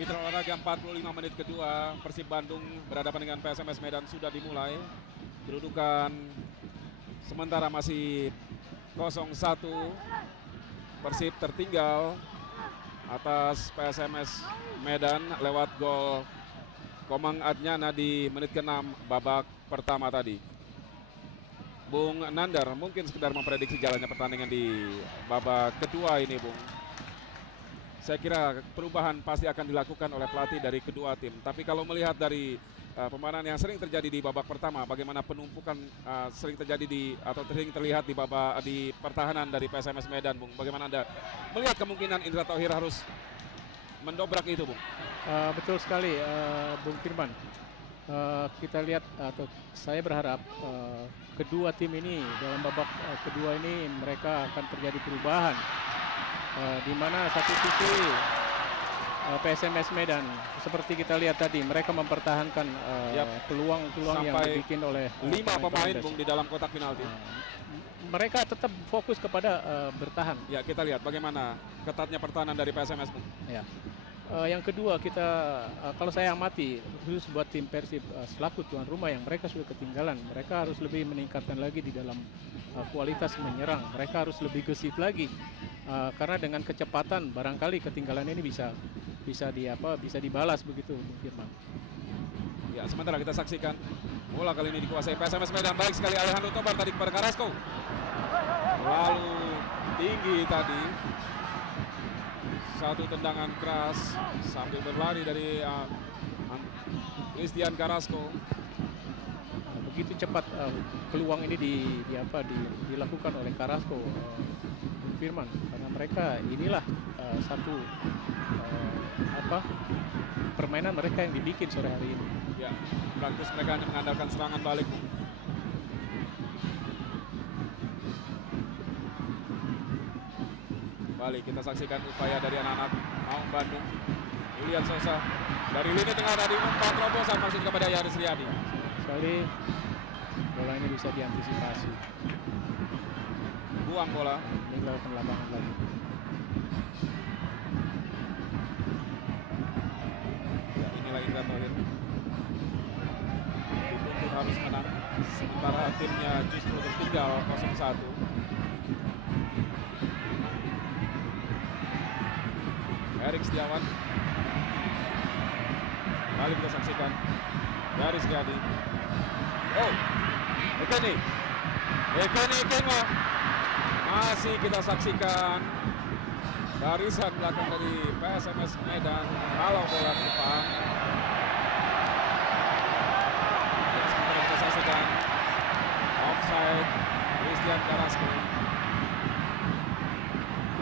Mitra olahraga 45 menit kedua, Persib Bandung berhadapan dengan PSMS Medan sudah dimulai. Kedudukan sementara masih 0-1. Persib tertinggal atas PSMS Medan lewat gol Komang Adnyana di menit ke-6 babak pertama tadi. Bung Nandar mungkin sekedar memprediksi jalannya pertandingan di babak kedua ini, Bung. Saya kira perubahan pasti akan dilakukan oleh pelatih dari kedua tim. Tapi kalau melihat dari pemanahan yang sering terjadi di babak pertama, bagaimana penumpukan sering terjadi atau sering terlihat di pertahanan dari PSMS Medan, Bung. Bagaimana Anda melihat kemungkinan Indra Tauhir harus mendobrak itu, Bung? Betul sekali, Bung Firman. Kita lihat atau saya berharap kedua tim ini dalam babak kedua ini mereka akan terjadi perubahan. Di mana satu sisi PSMS Medan seperti kita lihat tadi mereka mempertahankan peluang-peluang yang dibikin oleh 5 pemain, Bung, di dalam kotak penalti. Mereka tetap fokus kepada bertahan. Ya, kita lihat bagaimana ketatnya pertahanan dari PSMS, Bung. Ya. Yang kedua kita kalau saya amati khusus buat tim Persib selaku tuan rumah yang mereka sudah ketinggalan, mereka harus lebih meningkatkan lagi di dalam kualitas menyerang. Mereka harus lebih gesit lagi karena dengan kecepatan barangkali ketinggalan ini bisa dibalas begitu, Bung Firman. Ya, sementara kita saksikan bola kali ini dikuasai PSMS Medan. Baik sekali Alejandro Tobar tadi kepada Carrasco. Lalu tinggi tadi. Satu tendangan keras sambil berlari dari Christian Carrasco. Begitu cepat peluang ini dilakukan oleh Carrasco, Firman, karena mereka inilah satu permainan mereka yang dibikin sore hari ini. Ya, praktis mereka hanya mengandalkan serangan balik. Kembali kita saksikan upaya dari anak-anak Maung Bandung. Julian Sosa dari lini tengah tadi umpan terobosan maksud kepada Yaris Riyadi. Sekali bola ini bisa diantisipasi. Buang bola. Meninggalkan lapangan lagi. Ya, inilah Indra Tauhir. Dituntut harus menang. Sementara timnya justru tertinggal 0-1. Erik Setiawan. Kali kita saksikan Yaris Riyadi. Oh, Ekeni Kengo. Masih kita saksikan barisan belakang dari PSMS Medan kalau bola ke depan. Sementara kita saksikan offside Christian Carrasco.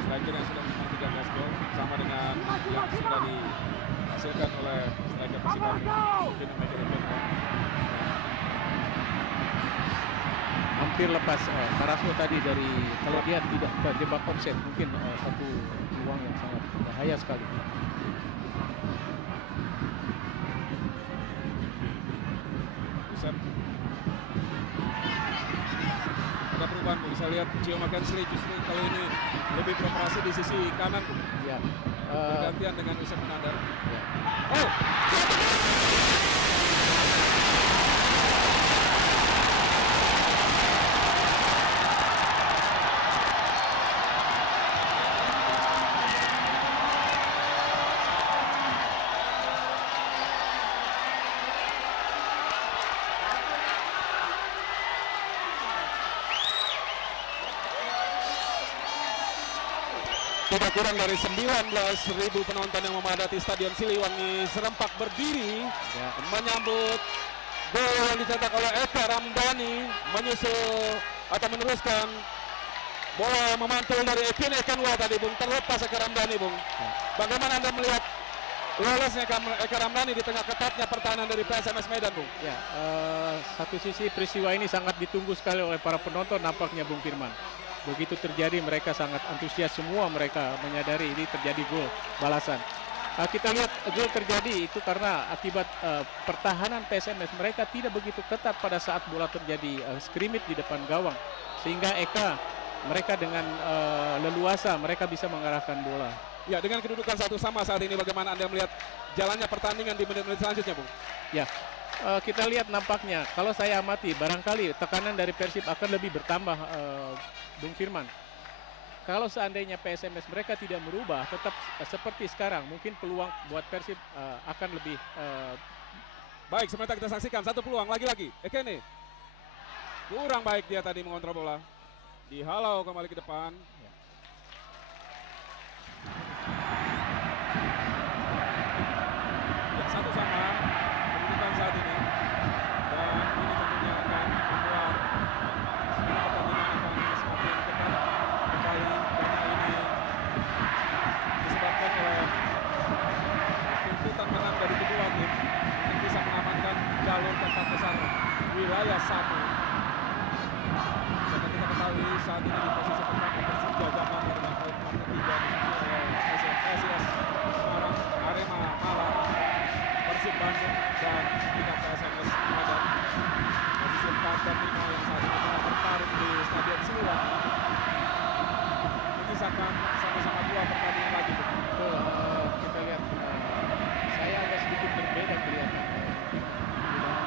Striker yang sudah menang 13 gol sama dengan yang sudah dihasilkan oleh striker Persib Bandung. Hampir lepas Carrasco tadi dari kalau dia tidak terjebak offset mungkin satu peluang yang sangat bahaya sekali. Ada perubahan, bisa lihat Cio Makensley justru kali ini lebih beroperasi di sisi kanan. Ya. Bergantian dengan Usep Nandar. Ya. Oh, tidak kurang dari 19.000 penonton yang memadati Stadion Siliwangi Serempak berdiri menyambut gol yang dicetak oleh Eka Ramdhani, menyusul atau meneruskan bola memantul dari Ekin Ekenwa tadi, Bung, terlepas Eka Ramdhani, Bung. Bagaimana Anda melihat lolosnya Eka Ramdhani di tengah ketatnya pertahanan dari PSMS Medan, Bung? Ya, satu sisi peristiwa ini sangat ditunggu sekali oleh para penonton nampaknya, Bung Firman. Begitu terjadi mereka sangat antusias, semua mereka menyadari ini terjadi gol balasan. Kita lihat gol terjadi itu karena akibat pertahanan PSMS mereka tidak begitu ketat pada saat bola terjadi skrimmage di depan gawang, sehingga mereka dengan leluasa mereka bisa mengarahkan bola. Ya, dengan kedudukan satu sama saat ini, bagaimana Anda melihat jalannya pertandingan di menit-menit selanjutnya, Bung? Ya, kita lihat nampaknya kalau saya amati barangkali tekanan dari Persib akan lebih bertambah, Bung Firman. Kalau seandainya PSMS mereka tidak merubah tetap seperti sekarang, mungkin peluang buat Persib akan lebih Baik, sementara kita saksikan satu peluang lagi-lagi. Ekene. Kurang baik dia tadi mengontrol bola. Dihalau kembali ke depan. Ya, satu sama kedudukan saat ini. Dan ini tentunya akan membuat pertandingan akan semakin ketat kembali, karena ini disebabkan oleh tuntutan menang dari kedua tim untuk bisa mengamankan jalur keempat besar wilayah sama. Dan kita ketahui saat ini di posisi pertama Persija Jakarta dengan poin 63 disusul oleh PSIS Semarang, Arema Malang, Persib Bandung, dan juga PSMS Medan. Posisi 4 dan 5 yang saat ini tengah bertarung di Stadion Siliwangi menyisakan sama-sama 2 pertandingan lagi. betul. Kita lihat, saya agak sedikit berbeda kelihatan di dalam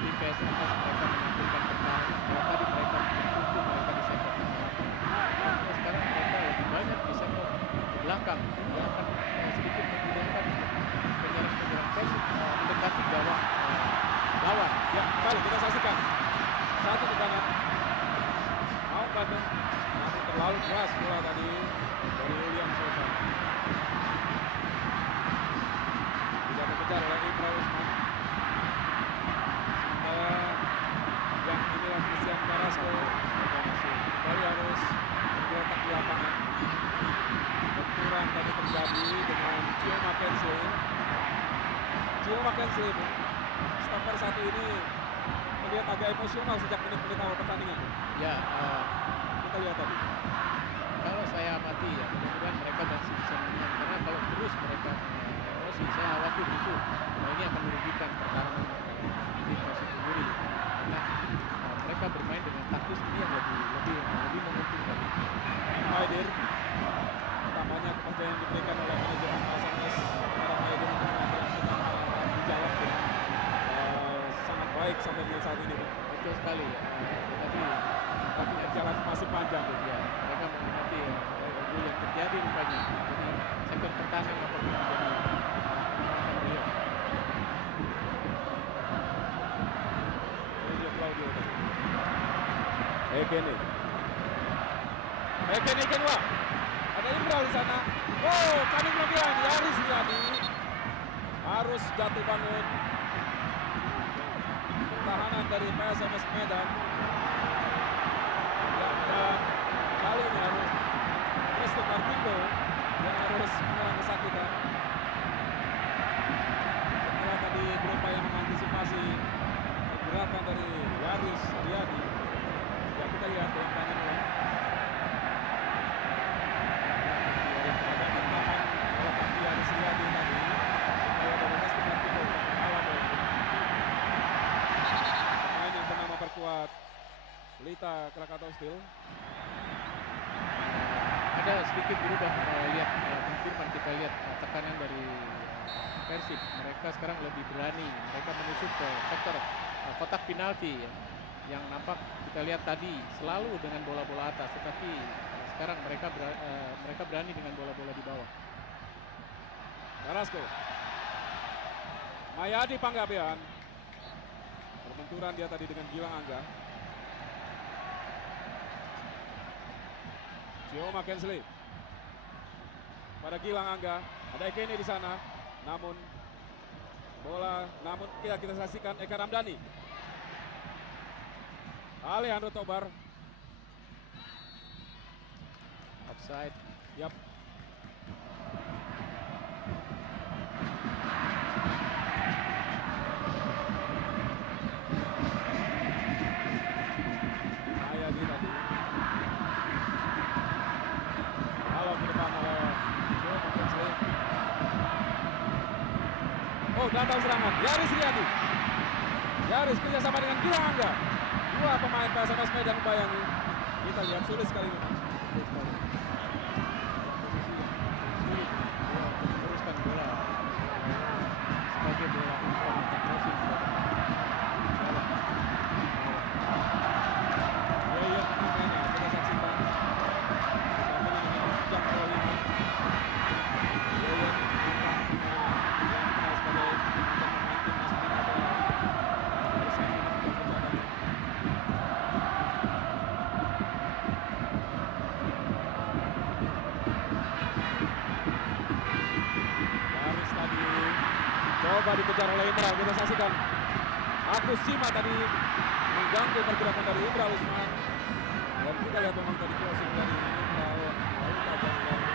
tim PSMS mereka menampilkan pertahanan. Kalau tadi mereka bertumpu, mereka di sektor tengah lapangan. Sekarang mereka lebih banyak di sektor belakang. Dia akan sedikit menggunakan penyerang-penyerang Persib mendekati gawang lawan. Ya, kembali kita saksikan satu tekanan Maung Bandung, namun terlalu keras bola tadi dari William Sosa. Tidak dikejar oleh Ibra Usman. Sementara yang inilah Christian Carrasco kembali harus bergerak di lapangan. Benturan tadi terjadi dengan Gio Mackenzie. Gio Mackenzie, stopper satu ini terlihat agak emosional sejak menit-menit awal pertandingan. Ya, Kita lihat tadi. kalau saya amati ya, mudah-mudahan mereka masih bisa menang, karena kalau terus mereka emosi, saya khawatir itu ini akan merugikan pertahanan tim Persib Kediri, karena mereka bermain dengan taktis ini yang lebih menguntungkan. Maidir, pertamanya kepercayaan yang diberikan oleh manajemen PSMS kepada Maidir untuk memainkan sedang berjalan dengan sangat baik sampai dengan saat ini. Betul sekali ya. Tapi jalan masih panjang. Ya, mereka menghormati gol yang terjadi rupanya. Jadi sektor pertahanan apa menjadi beliau. Sergio Claudio tadi. Ekene kedua. Ada Imral di sana. Oh, kami belum bilang Yaris Riyadi harus jatuh bangun. Pertahanan dari PSMS Medan. Dan kali ini harus Resto Martino yang harus menyerang kesakitan. Setelah tadi berupaya mengantisipasi gerakan dari Yaris Riyadi. Ya, kita lihat yang kanan oleh ada tindakan oleh kaki Yaris Riyadi tadi. Supaya dari Resto Martino untuk menghalang bola. Pemain yang pernah memperkuat Pelita Krakatau Steel. Ada sedikit berubah, lihat Bung Firman, kita lihat tekanan dari Persib. Mereka sekarang lebih berani, mereka menusuk ke sektor kotak penalti ya, yang nampak kita lihat tadi selalu dengan bola-bola atas, tetapi sekarang mereka berani dengan bola-bola di bawah. Carrasco, Mayadi Panggabean, perbenturan dia tadi dengan Gilang Angga. Gio Mackenzie pada Gilang Angga, ada Ekene di sana, namun kita saksikan Eka Ramdhani, Alejandro Tobar, Offside. yap. Mayadi tadi. Halo ke depan oleh Gio Mackenzie. Oh, datang serangan Yaris Riyadi. Yaris kerjasama dengan Gilang Angga. Dua pemain PSMS Medan membayangi. Kita lihat sulit sekali memang. Coba dikejar oleh Indra, kita saksikan. Agus Cima tadi mengganggu pergerakan dari Indra Usman. Dan kita lihat memang tadi crossing dari Indra. Lalu tajam dari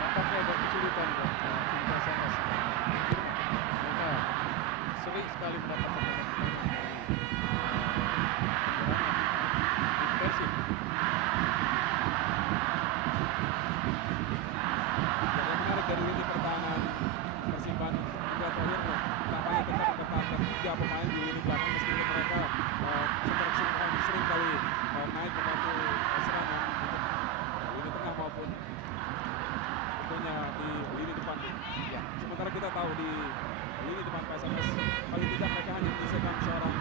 Nampaknya agak kesulitan buat tim PSMS. Mereka sering sekali mendapatkan umpan tim Persib. Dan yang menarik dari lini pertahanan Persib Bandung hingga terakhir tampaknya tetap mempertahankan 3 pemain di lini belakang meskipun mereka sering kali naik membantu serangan di lini tengah maupun tentunya di lini depan. Ya, sementara kita tahu di lini depan PSMS paling tidak mereka hanya menyisakan seorang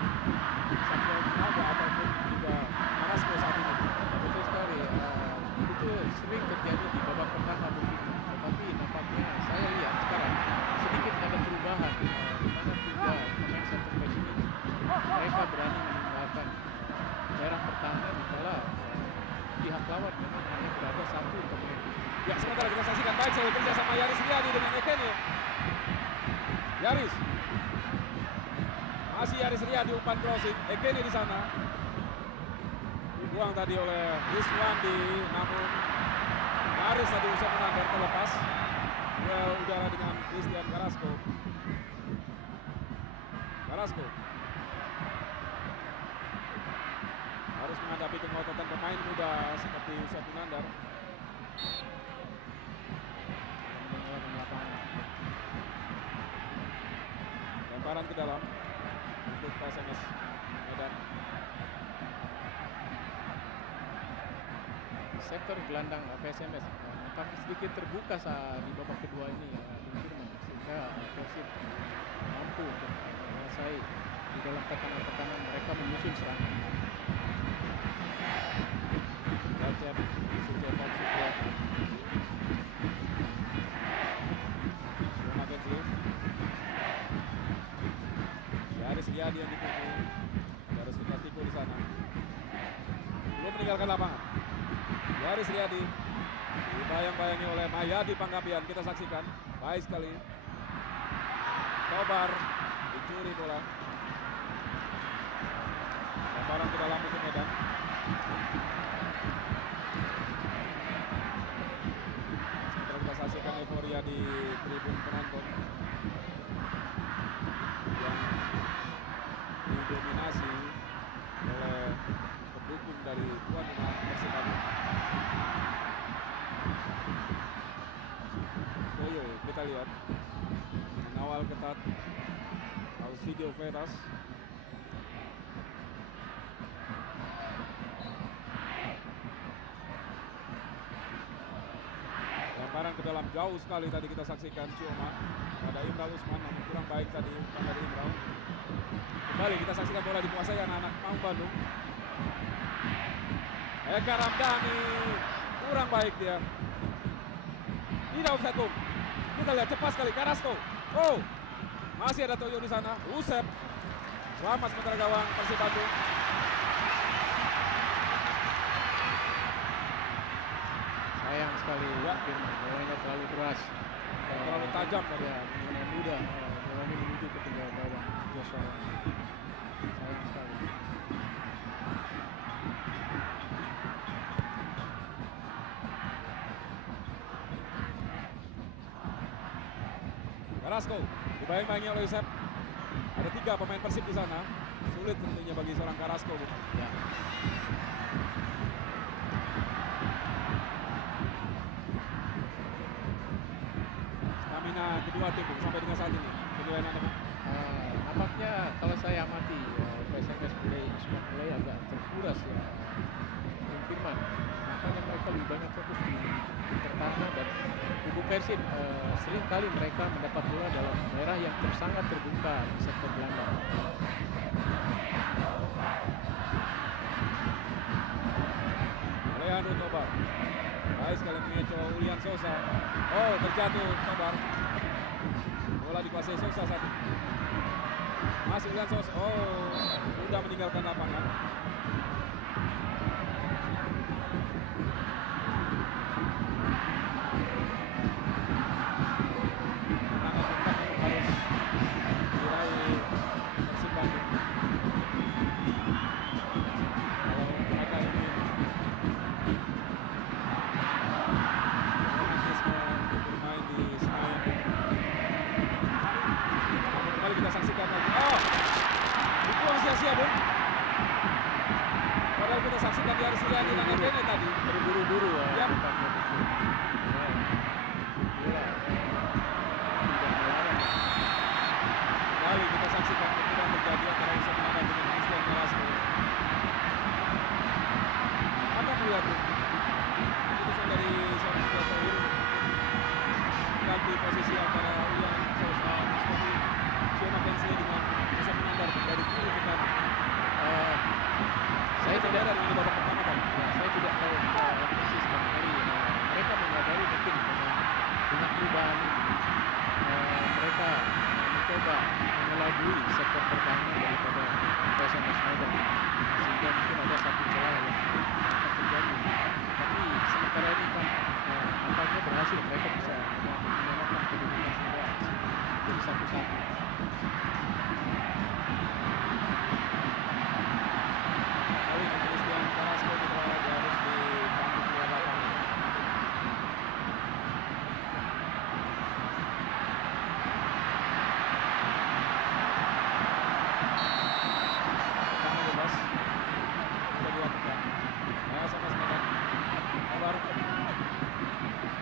Samuel Naga ataupun juga Carrasco saat ini. Betul sekali. Itu sering terjadi di babak pertama begitu. Tetapi nampaknya saya lihat sekarang sedikit ada perubahan. Di mana 3 pemain center back ini mereka berani meninggalkan daerah pertahanan kala pihak lawan memang hanya berada 1 pemain. Ya, sementara kita saksikan baik saya bekerja sama Yaris Riyadi dengan Ekene. Yaris. Masih Yaris Riyadi umpan crossing. Ekene di sana. Dibuang tadi oleh Rizwandi, namun Yaris tadi usai menandar terlepas. Dia udara dengan Christian Carrasco. Carrasco harus menghadapi kengototan pemain muda seperti Yusuf Munandar. Lemparan ke dalam untuk PSMS Medan. Sektor gelandang PSMS nampaknya sedikit terbuka saat di babak kedua ini sehingga Persib mampu untuk menguasai di dalam tekanan-tekanan mereka menyusun serangan. Gacep, Sucetan Sukro. Semakin Slip. Yaris Riyadi yang dipukul. Ada Sukatiko di sana. Belum meninggalkan lapangan. Yaris Riyadi dibayang-bayangi oleh Mayadi Panggapian. Kita saksikan. Baik sekali. Tobar dicuri bola. Lemparan ke dalam untuk Medan. Setelah kita saksikan euforia di tribun penonton yang didominasi oleh pendukung dari tuan rumah Persib Bandung. Toyo kita lihat mengawal ketat Alcidio Veras. Lemparan ke dalam jauh sekali tadi kita saksikan Cioma. Ada Indra Usman namun kurang baik tadi umpan dari Indra. Kembali kita saksikan bola dikuasai anak-anak Maung Bandung. Eka Ramdhani kurang baik dia. Tidak offside Bung. Kita lihat cepat sekali Carrasco. Oh, masih ada Toyo di sana. Usep selamat sementara gawang Persib Bandung. Sayang sekali Ya. bolanya terlalu keras. Terlalu tajam tadi. Ya, dengan mudah bola ini menuju ke tinggal gawang Joshua. Sayang sekali. Carrasco dibayang-bayangi oleh Yusef. Ada 3 pemain Persib di sana. Sulit tentunya bagi seorang Carrasco. Ya. Stamina kedua tim sampai dengan saat ini. Penilaian Anda, Bung? Nampaknya kalau saya amati PSMS mulai agak terkuras ya. Firman, makanya mereka lebih banyak fokus di pertahanan dan kubu Persib sering kali mereka mendapat bola dalam daerah yang sangat terbuka di sektor gelandang. Alejandro Tobar. Baik sekali mengecoh Julian Sosa. Oh, terjatuh Tobar. Bola dikuasai Sosa satu. Masih Julian Sosa. Oh, sudah meninggalkan lapangan. perubahan ini. Mereka mencoba mengelabui sektor pertahanan daripada PSMS Medan, sehingga mungkin ada satu celah yang akan terjadi. Tapi sementara ini kan nampaknya berhasil, mereka bisa menyelamatkan kedudukan sehingga jadi 1-1. Kali ini Christian Carrasco putra Raja harus dipandu keluar lapangan. Tangan bebas sudah dilakukan. PSMS Medan Umar.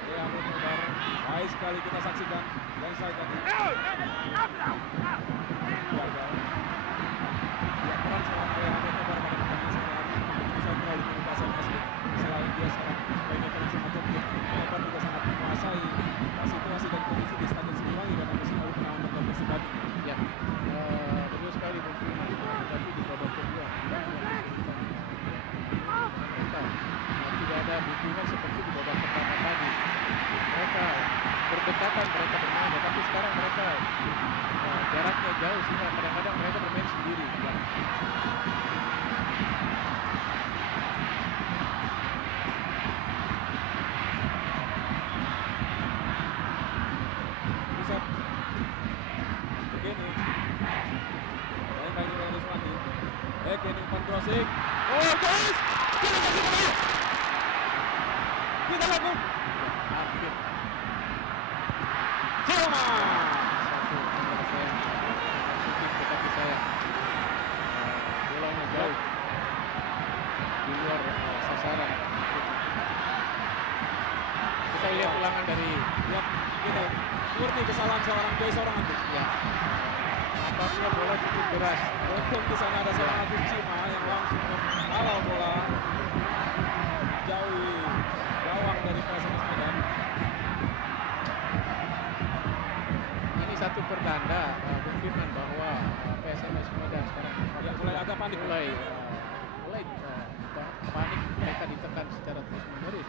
Ya ampun Umar. Baik sekali kita saksikan. Dan saya tadi. Gagal. Ya, peran seorang Alejandro Tobar pada pertandingan sekarang sentral di kubu PSMS. Selain dia seorang playmaker yang sangat komplit, Tobar juga sangat menguasai situasi dan kondisi di Stadion Siliwangi karena musim lalu pernah menonton Persib Bandung. Ya, betul sekali Bung Firman. Tapi di babak kedua mereka tidak ada bimbingan seperti di babak pertama tadi. Mereka berdekatan, mereka bermain, tapi sekarang mereka jaraknya jauh sehingga kadang-kadang mereka bermain sendiri. Ya. Pusat. Begini. Main baik oleh Ruswandi. Begini umpan crossing. Oh, guys! Kita kasih bola. Kita lakukan. Hampir Jerman. satu penyelesaian positif, tetapi sayang bolanya jauh di luar sasaran. Kita lihat ulangan dari Lihat kita murni kesalahan seorang Joy seorang Agus. ya. Nampaknya bola cukup deras. Untung di sana ada seorang Agus Cima yang langsung menghalau bola jauhi gawang dari PSMS Medan. Ini satu pertanda Bung Firman bahwa PSMS Medan sekarang Ya, mulai agak panik. mulai panik, mereka ditekan secara terus menerus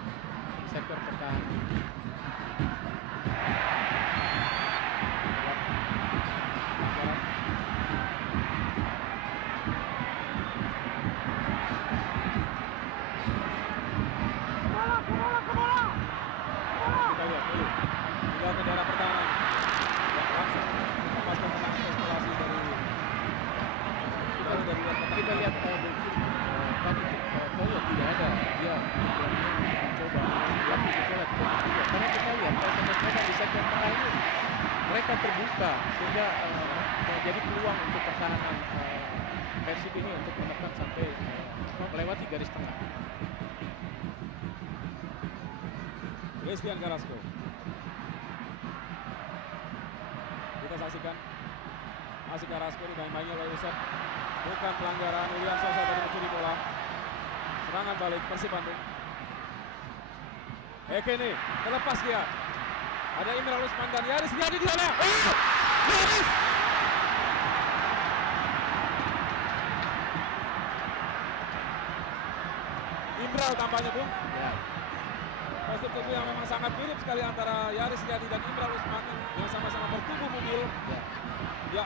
sektor pertahanan. Kita lihat dulu. Tinggal ke daerah pertahanan. Ya, langsung melepaskan tenang eskalasi dari jauh dari luar kotak. Kita lihat Bung Firman tadi Toyo tidak ada, dia mencoba tapi ditolak juga. Karena kita lihat PSMS Medan di sektor tengah ini mereka terbuka sehingga jadi peluang untuk pertahanan Persib ini untuk menekan sampai melewati garis tengah. Christian Carrasco. Kita saksikan masih Carrasco dimain-mainnya oleh Usep. Bukan pelanggaran. William Sosa tadi mencuri bola. Serangan balik Persib Bandung. Ekene terlepas dia. Ada Imran Usman dan Yaris Riyadi di sana. Yaris! Imral tampaknya Bung. Ya, Postur tubuh yang memang sangat mirip sekali antara Yaris Riyadi dan Imran Usman yang sama-sama bertubuh mobil. ya. Ya,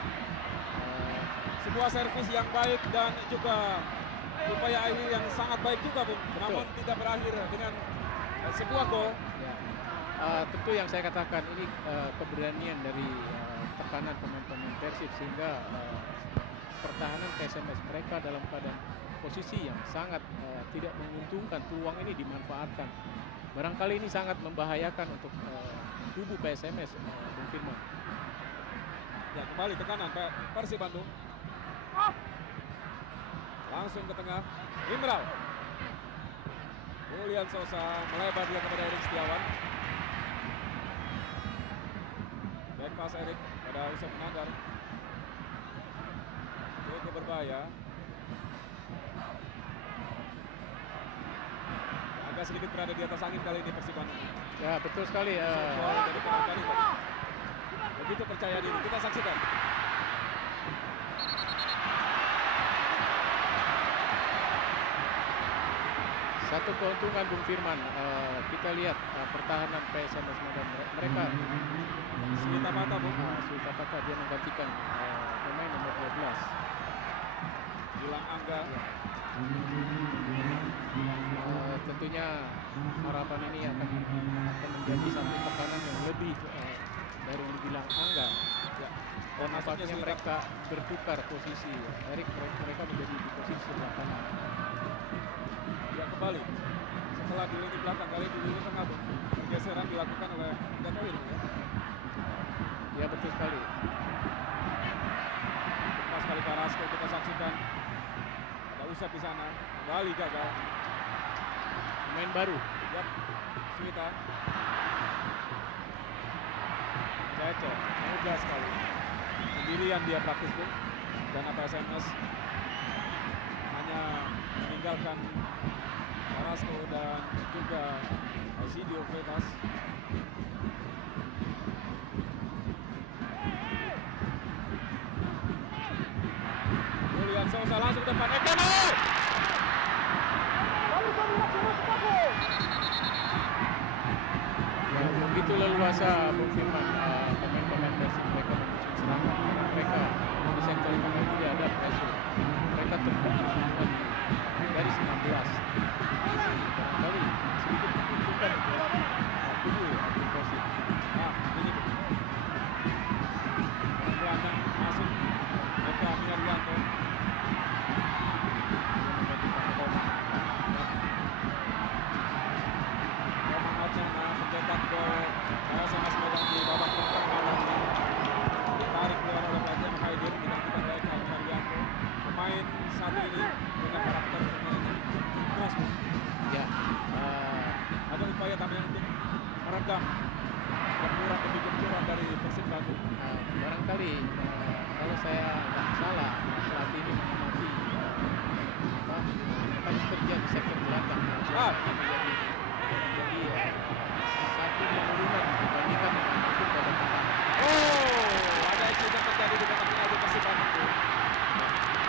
sebuah servis yang baik dan juga upaya akhir yang sangat baik juga Bung. Namun tidak berakhir dengan sebuah gol. Ya. Tentu yang saya katakan ini keberanian dari tekanan pemain-pemain Persib sehingga pertahanan PSMS mereka dalam keadaan posisi yang sangat tidak menguntungkan, peluang ini dimanfaatkan. Barangkali ini sangat membahayakan untuk kubu PSMS, Bung Firman. Ya, kembali tekanan Persib Bandung. Langsung ke tengah. Imral. Julian Sosa melebar dia kepada Erik Setiawan. Back pass Erik pada Usep Nandar. Cukup berbahaya. Agak sedikit berada di atas angin kali ini Persib Bandung. Ya, betul sekali. Gol dari penonton itu. Begitu percaya diri. Kita saksikan. Satu keuntungan Bung Firman, kita lihat pertahanan PSMS Medan, mereka Sulit apa Bung? Sulta Pata dia menggantikan pemain nomor 12. Gilang Angga. Tentunya harapan ini akan menjadi satu tekanan yang lebih dari Gilang Angga. Ya. Dan Masuknya nampaknya Sultan. mereka bertukar posisi. Mereka menjadi di posisi lapangan. Ya kembali. Setelah di lini belakang kali di lini tengah Bung. Pergeseran dilakukan oleh Jatowin ya. Ya betul sekali. Pas kali Carrasco kita saksikan. Ada Usap di sana. Kembali gagal. Pemain baru. Yap. Suita. Cece. Mudah sekali. Sendirian dia praktis Bung. Dan PSMS hanya meninggalkan Carrasco dan juga Isidio Freitas. Julian Sousa langsung ke depan. Ekene! Ya, begitu leluasa Bung Firman, pemain-pemain Persib mereka menuju serangan karena mereka di sektor tengah tidak ada pressure. Mereka terfokus semua dari 19. Barangkali sedikit menguntungkan kubu Abdul Qasim. Nah, ini gelandang masuk Eka Minaryanto. Roman Acana mencetak gol PSMS Medan di babak pertama nanti. Ditarik keluar oleh Bastian Haidir digantikan oleh Eka Minaryanto. Pemain satu ini punya karakter permainan keras. Ya, Ada upaya tambahan untuk meredam gempuran demi gempuran dari Persib Bandung. barangkali kalau saya nggak salah saat ini mengamati apa yang terjadi di sektor belakang jadi satu penurunan dibandingkan dengan masuk pada tengah. Oh, ada aksi yang terjadi di kotak penalti Persib Bandung.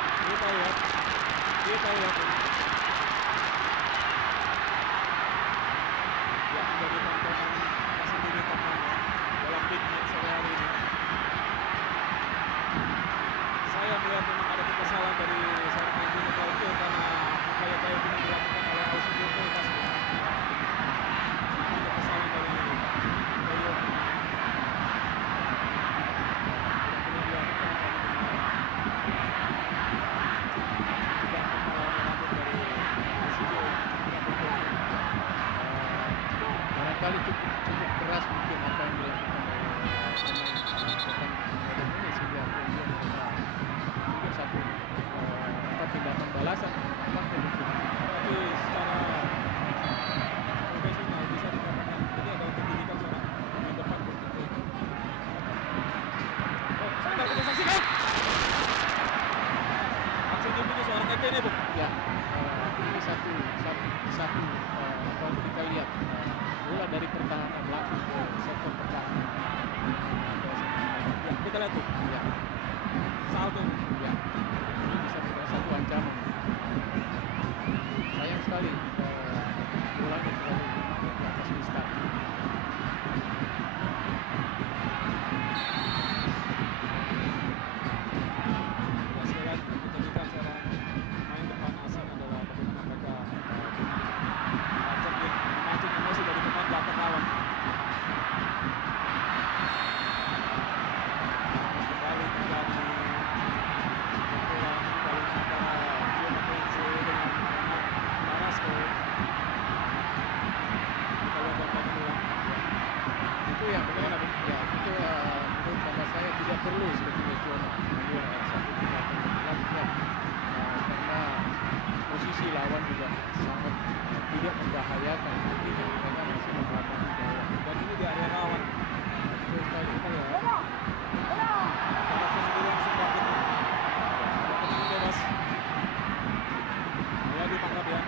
Kita lihat. Yang menjadi tontonan tersendiri teman-teman dalam big match sore hari ini. Saya melihat memang ada kesalahan dari seorang Antonio Calcio karena upaya gaya ini dilakukan oleh Ausidio Freitas. Ada kesalahan dari Gaya. Kemudian tidak kepala rambut dari Ausidio. Barangkali cukup keras mungkin apa yang dilakukan oleh pemain ini sehingga kemudian mungkin satu tindakan balasan nampaknya mungkin. Tapi secara profesional bisa dikatakan ini adalah pendidikan seorang pemain depan bertentu. Oh, sebentar kita saksikan. Aksi ini seorang Ekene Bung. Ya, ini satu kalau kita lihat bola dari pertahanan langsung ke sektor pertahanan. Ya, kita lihat tuh. Ya, Saldo. ya, ini bisa menjadi satu ancaman. Sayang sekali bolanya terlalu di atas listan. Ya, saya lihat menjadikan seorang pemain depan asing adalah bagaimana mereka memancing emosi dari pemain belakang lawan. Kembali terjadi pukulan kembali antara Gio Mense dengan Carrasco. Kita lihat gambarnya ulang. Itu yang Bagaimana, Bung? ya itu menurut pendapat saya tidak perlu sebetulnya Jono mengambil satu tindakan berlebihan karena posisi lawan juga sangat tidak membahayakan intinya mereka masih melakukan di bawah. Dan ini di area rawan. Betul sekali kita ya. Carrasco sendiri langsung bangkit. Ada tendangan bebas. Ya ditangkap ya.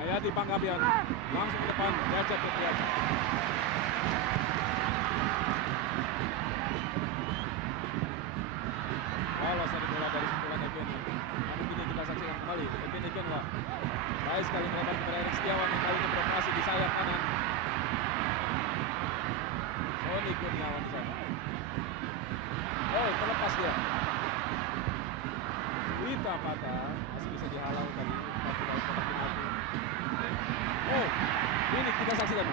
Hayati Panggabean langsung ke depan, Cece Fitriansyah. kembali. Kevin Ekenwa. Baik sekali melebar kepada Erik Setiawan yang kali ini beroperasi di sayap kanan. Sony Kurniawan di sana. Oh, terlepas dia. Wita patah, masih bisa dihalau tadi. Tapi dari kotak penalti. Oh, ini kita saksikan.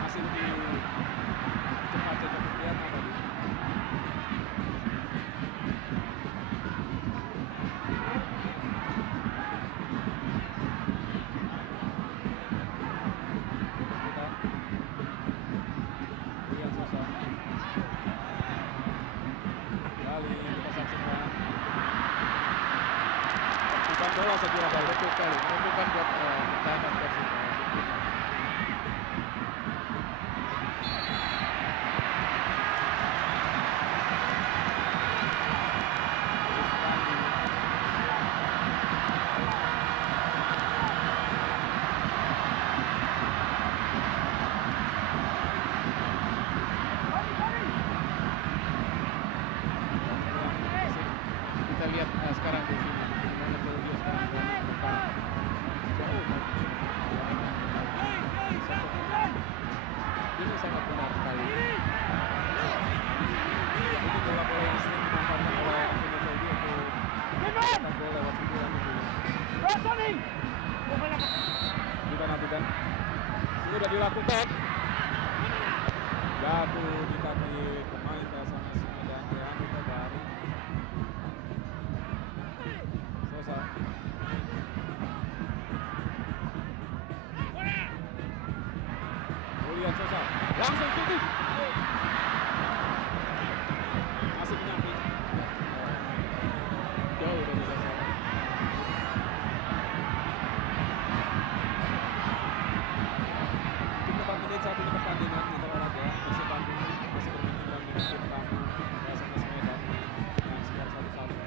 Masih lebih cepat saja kelihatan tadi. Bola saya kira betul sekali. Bukan buat pertahanan Persib. Kita lihat sekarang di sini. Ini sangat benar sekali. Ini bola-bola yang sering dimanfaatkan oleh Antonio Saudi untuk mencetak gol lewat sundulan itu. Diban sudah dilakukan. Jatuh di kaki pemain PSMS Medan Reanu Kobar. Sosa. Julian Sosa langsung shooting. Masih menyamping. Jauh dari sasaran. Untuk 4 menit saat ini pertandingan di olahraga Persib Bandung masih bermain dalam tim tamu PSMS Medan dengan skor 1-1.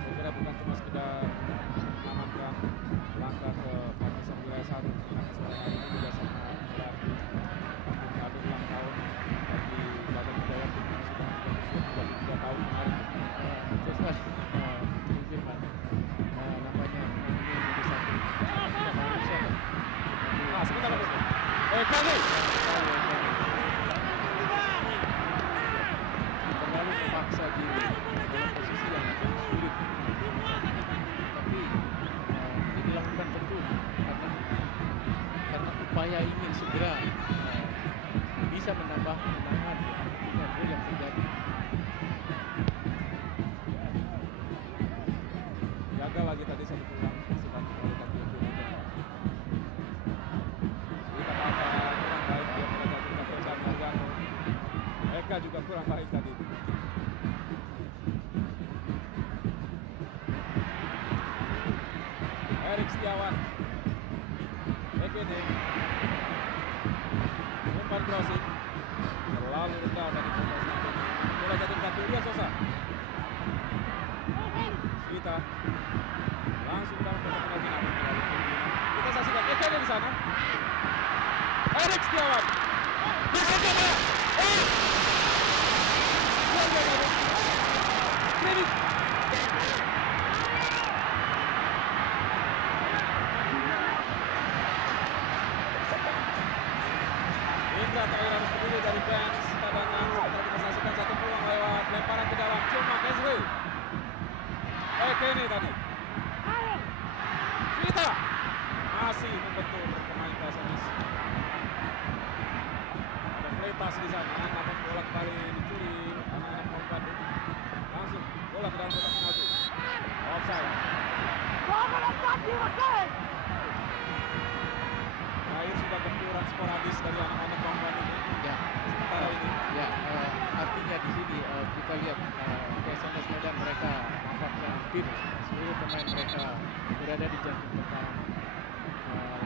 Saya kira bukan cuma sekedar mengamankan langkah ke fase wilayah 1 karena sore hari ini juga sangat berarti ada ulang tahun bagi Badan Budaya tim yang sudah 33 tahun kemarin. Sukses Firman. Nampaknya ini menjadi satu. Sebentar lagi. Kali. Terlalu memaksa diri dalam posisi yang sulit. Tapi ini dilakukan tentu karena upaya ingin segera bisa menambah kemenangan dengan gol yang terjadi. Gagal lagi tadi satu peluang Persib oleh kaki kiri. Kita kurang baik dia pada jatuh kaki Chan Morgano. Eka juga kurang baik tadi. Erik Setiawan. EPD. Umpan crossing. Terlalu rendah dari pemain Sintong. Bola jatuh di kaki Julian Sosa. Kita langsung dalam kotak penalti. Kita saksikan EPD di sana. Erik Setiawan. Kredit. Indra Tawir harus berdiri dari bench cadangan. Sementara kita saksikan satu peluang lewat lemparan ke dalam. Cuma Kesri. Kene tadi. Kita masih membentur pemain PSMS. Ada Fletas di sana, namun bola kembali dicuri anak-anak Maung Bandung. Langsung bola ke dalam kotak penalti. Offside. Terakhir sudah benturan sporadis dari anak-anak Maung Bandung. Ya, sementara ini. Ya, artinya di sini kita lihat PSMS Medan mereka nampaknya fit. Seluruh pemain mereka berada di jantung pertahanan.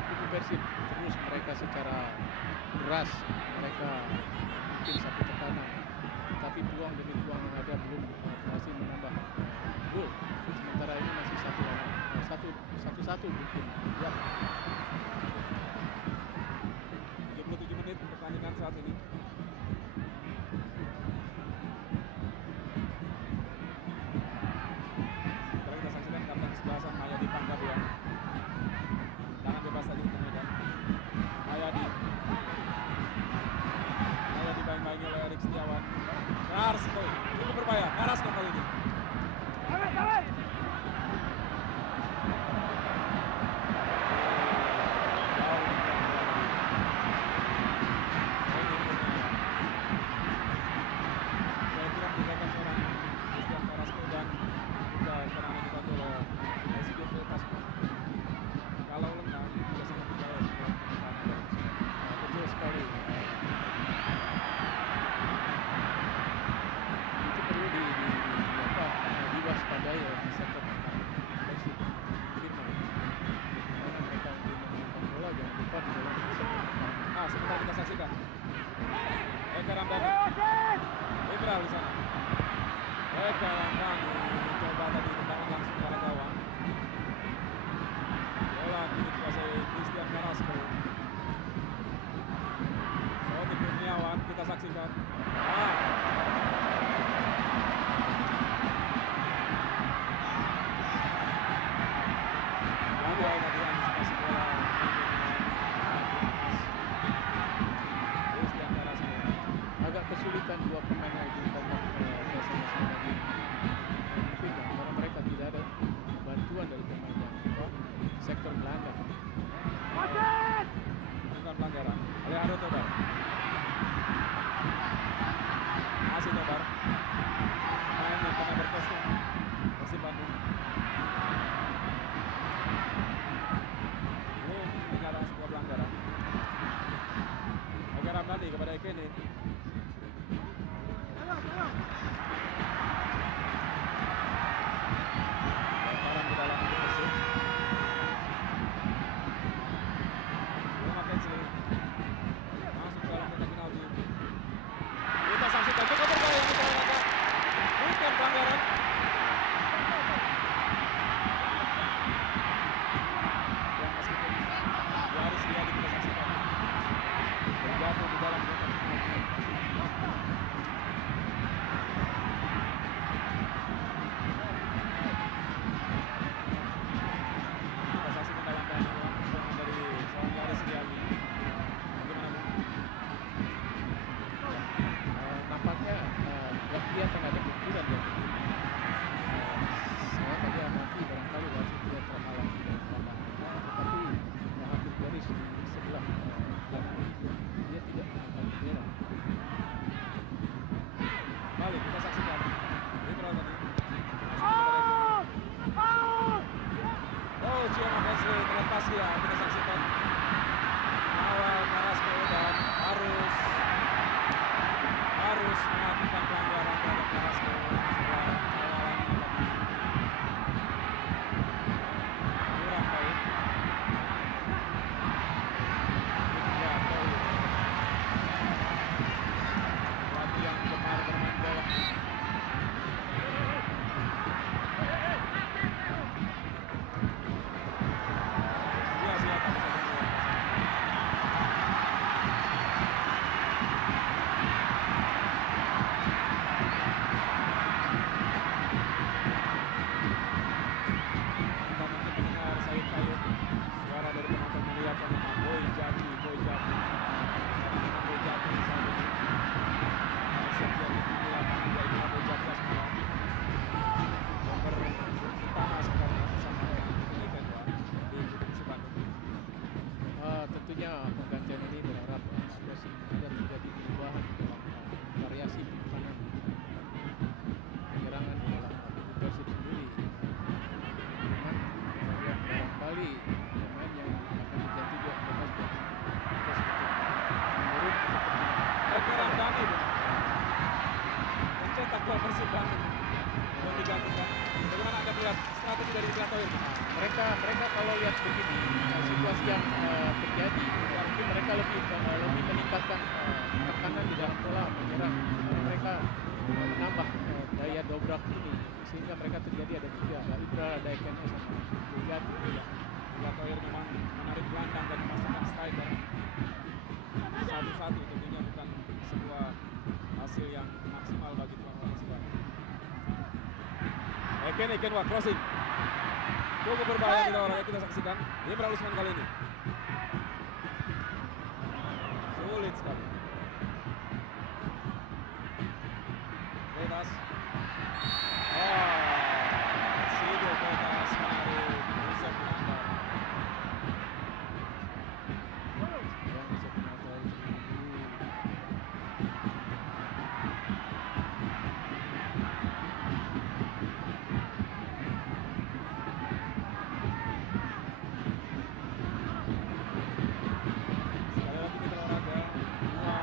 Kubu Persib terus mereka secara keras mereka bikin satu tekanan, tapi peluang demi peluang yang ada belum berhasil menambah gol. Sementara ini masih satu mungkin. Ya. 77 menit pertandingan saat ini. diwaspadai oleh sektor defensif Firman. Karena mereka untuk memainkan bola jangan lupa di dalam sektor pertahanan. Sebentar kita saksikan. Eka Ramdhani. Ibral di sana. Eka Ramdhani coba tadi tendangan langsung ke arah gawang. Bola dikuasai Christian Carrasco. Sotik Kurniawan kita saksikan. Gagal tadi antisipasi bola. Christian Carrasco. Agak kesulitan dua pemain di babak PSMS tadi. Mungkin karena mereka tidak ada bantuan dari pemain yang sektor gelandang. Bukan pelanggaran. Alejandro Tobar. Masih Tobar. Main yang pernah berkostum Persib Bandung. Belum dinyatakan sebuah pelanggaran. Eka Ramdhani kepada Ekene. Lemparan ke dalam untuk Persib. Muhammad Kensli masuk ke dalam kotak penalti. Kita saksikan cukup berbahaya untuk olahraga. Bukan pelanggaran. Dan meskipun Yaris Riyadi kita saksikan terjatuh di dalam kotak penalti. Kita saksikan dalam tangan dari seorang Yaris Riyadi. Bagaimana Bu? Nampaknya nggak kelihatan ada benturan ya. Saya tadi amati barangkali wasit dia terhalang dari pandangan, tetapi hampir garis di sebelah belakang dia tidak mengangkat bendera. Balik kita saksikan. Ibral tadi. Oh, Cioma Kensli terlepas dia. Kita saksikan. Awal Carrasco dan harus melakukan pelanggaran terhadap Carrasco setelah awalan yang tadi kurang baik. Pelatih yang gemar bermain bola. Dia silakan bisa bermain. Kita mungkin mendengar sayup-sayup suara dari penonton meneriakan nama Boy Jati. Nama Boy Jati misalnya. Setiap di lapangan dia itu Boy Jati Asmara. Nomor utama sekarang bersama ini kan Pak di Persib Bandung. Tentunya pergantian ini berharap sudah tidak terjadi perubahan dalam variasi pertahanan penyerangan di dalam Persib sendiri. Memang barangkali pemain yang akan diganti juga bebas buat menurut Eka Ramdhani Bu. Mencetak gol Persib Bandung belum digantikan. Bagaimana Anda melihat strategi dari Ibral? mereka kalau lihat begini situasi yang terjadi mungkin mereka lebih meningkatkan tekanan di dalam pola menyerang. Mereka menambah daya dobrak ini sehingga mereka terjadi ada tiga, ada Ibral, ada EKNS sama Bujati. Ibral memang menarik gelandang dan memasukkan striker satu-satu, tentunya bukan sebuah hasil yang maksimal bagi tuan rumah Persib Bandung. Ekenwa crossing cukup berbahaya di olahraga kita saksikan. Imran Usman kali ini sulit sekali. Bebas. Sido bebas menarik Yusuf Pinanda. Yang bisa mengatai Sekali lagi kita olahraga 2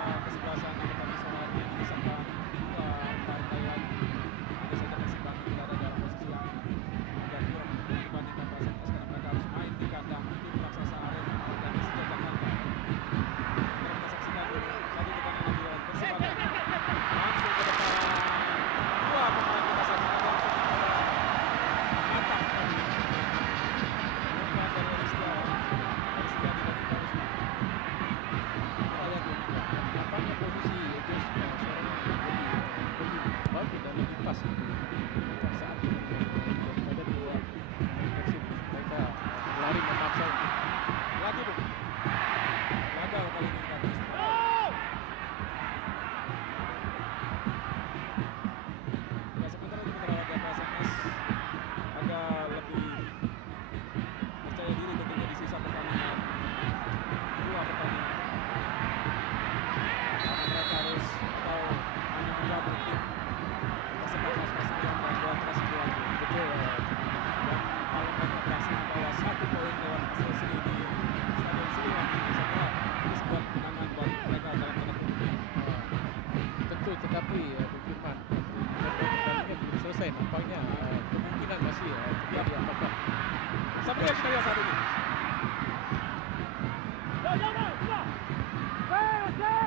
melihat kita lihat saat ini.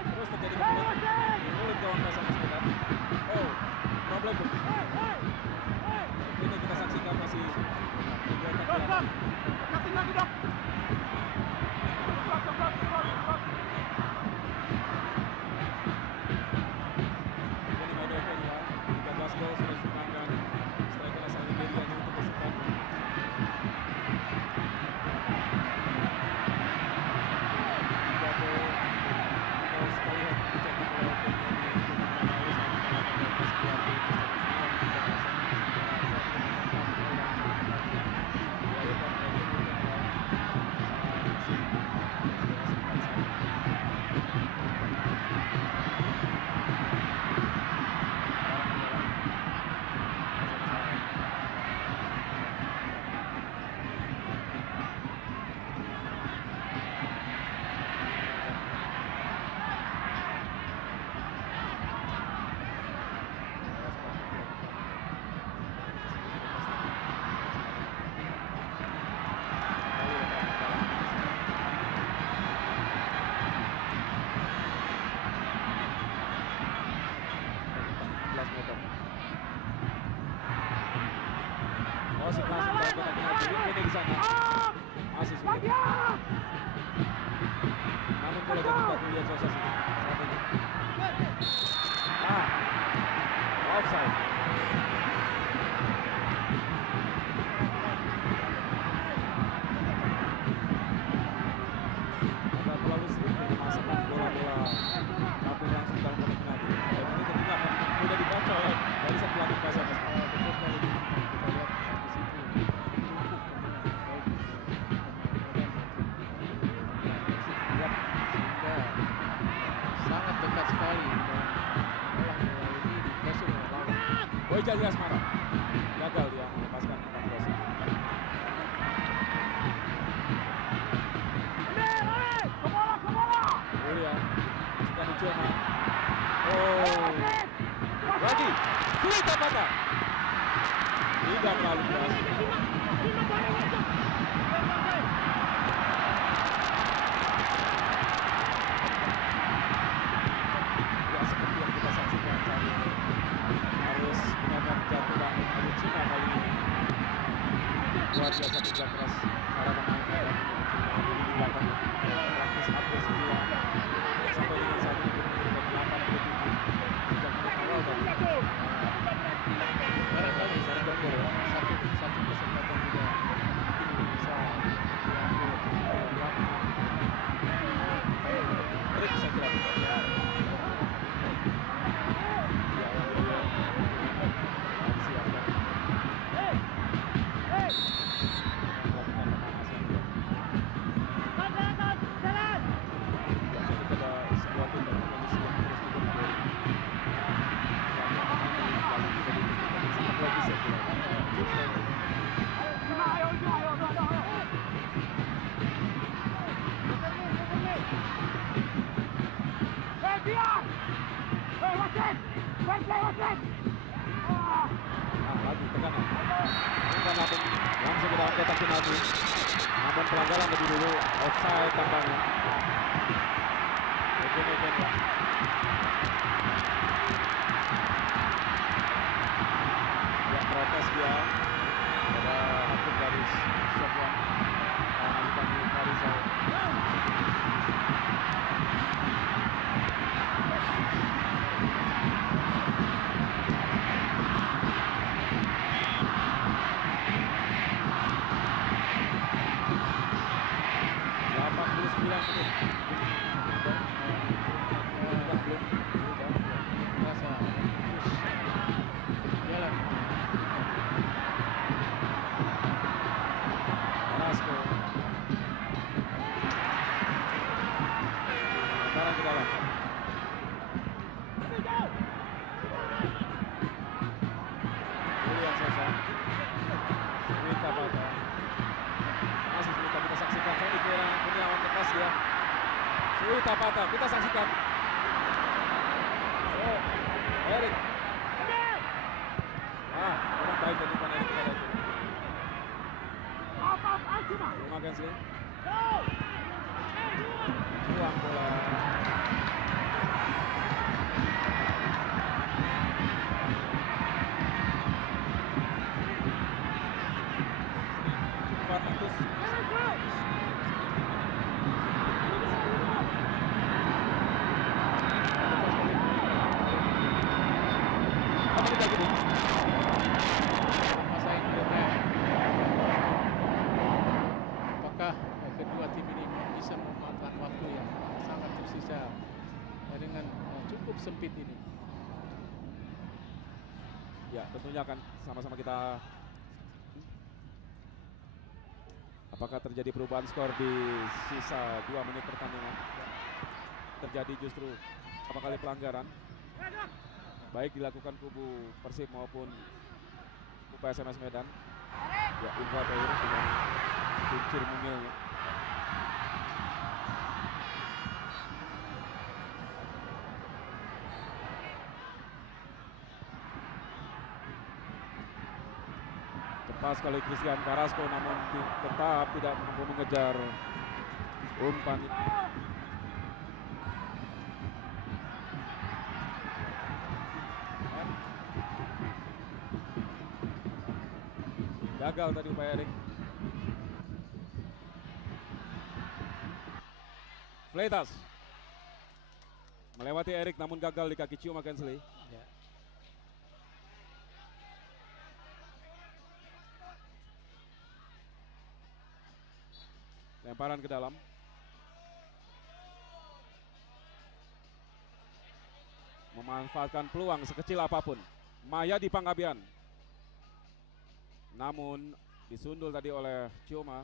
Terus terjadi kemudian di mulut gawang PSMS Medan. Oh, problem. Ini kita saksikan masih digoyangkan. Ini Mario Kenya, 13 gol sudah disumbangkan. Striker asal Nigeria ini untuk persib. Di sana masih sulit. Namun bola jatuh ke Julian Sosa saat ini. Offside. Agak terlalu sedikit memasukkan bola-bola kabur langsung dalam kotak penalti. Dan ini tentunya akan mudah dibaca oleh barisan pelatih PSMS. Jadi Asmara gagal dia melepaskan evakuasi. William sudah dicoba. Oh, lagi sulit tampaknya. Tidak terlalu keras. Ya seperti yang kita saksikan saat ini. Harus benar-benar jatuh bangun dari Cina kali ini. Luar biasa kerja keras para pemain Medan ini di belakang praktis hampir 9 sampai dengan saat ini menurut 87 sejak menit awal tadi. Barangkali saya gol ya, satu kesempatan juga ini bisa diambil belakang. Trik saya kira ya. Lagi tekanan langsung ke dalam kotak penalti. Namun pelanggaran lebih dulu, offside tampaknya. Ya protes dia pada hakim garis Sofwan Alipani Farizal. Tapata, kita saksikan. Oh, Erik. Kurang baik dari Erik. Cuma Kensley. Buang bola. Juventus. Masa Indonesia. Apakah kedua tim ini bisa memanfaatkan waktu yang sangat tersisa dengan cukup sempit ini? Ya, tentunya akan sama-sama kita. Apakah terjadi perubahan skor di sisa 2 menit pertandingan? Terjadi justru apa kali pelanggaran, baik dilakukan kubu Persib maupun kubu PSMS Medan. Ya, Indra Tair dengan kuncir mungilnya. Tepat sekali Christian Carrasco, namun tetap tidak mampu mengejar umpan. Gagal tadi upaya Erik. Fleitas melewati Erik namun gagal di kaki Cuma Kensley. Ya. Lemparan ke dalam. Memanfaatkan peluang sekecil apapun. Maya di Panggabean. Namun disundul tadi oleh Cuma.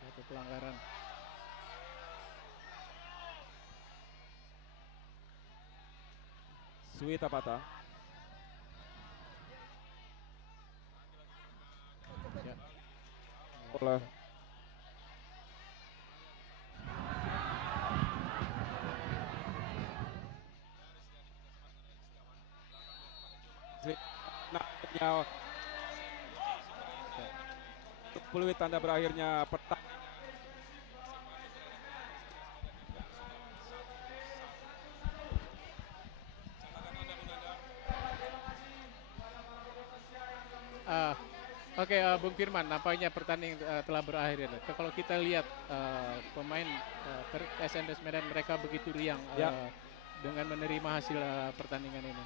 Satu pelanggaran. Sui Tapata. Ya. Oleh naiknya peluit tanda berakhirnya petang. Oke, Bung Firman, nampaknya pertandingan telah berakhir. Kalau kita lihat pemain SMS Medan, mereka begitu riang Ya. dengan menerima hasil pertandingan ini.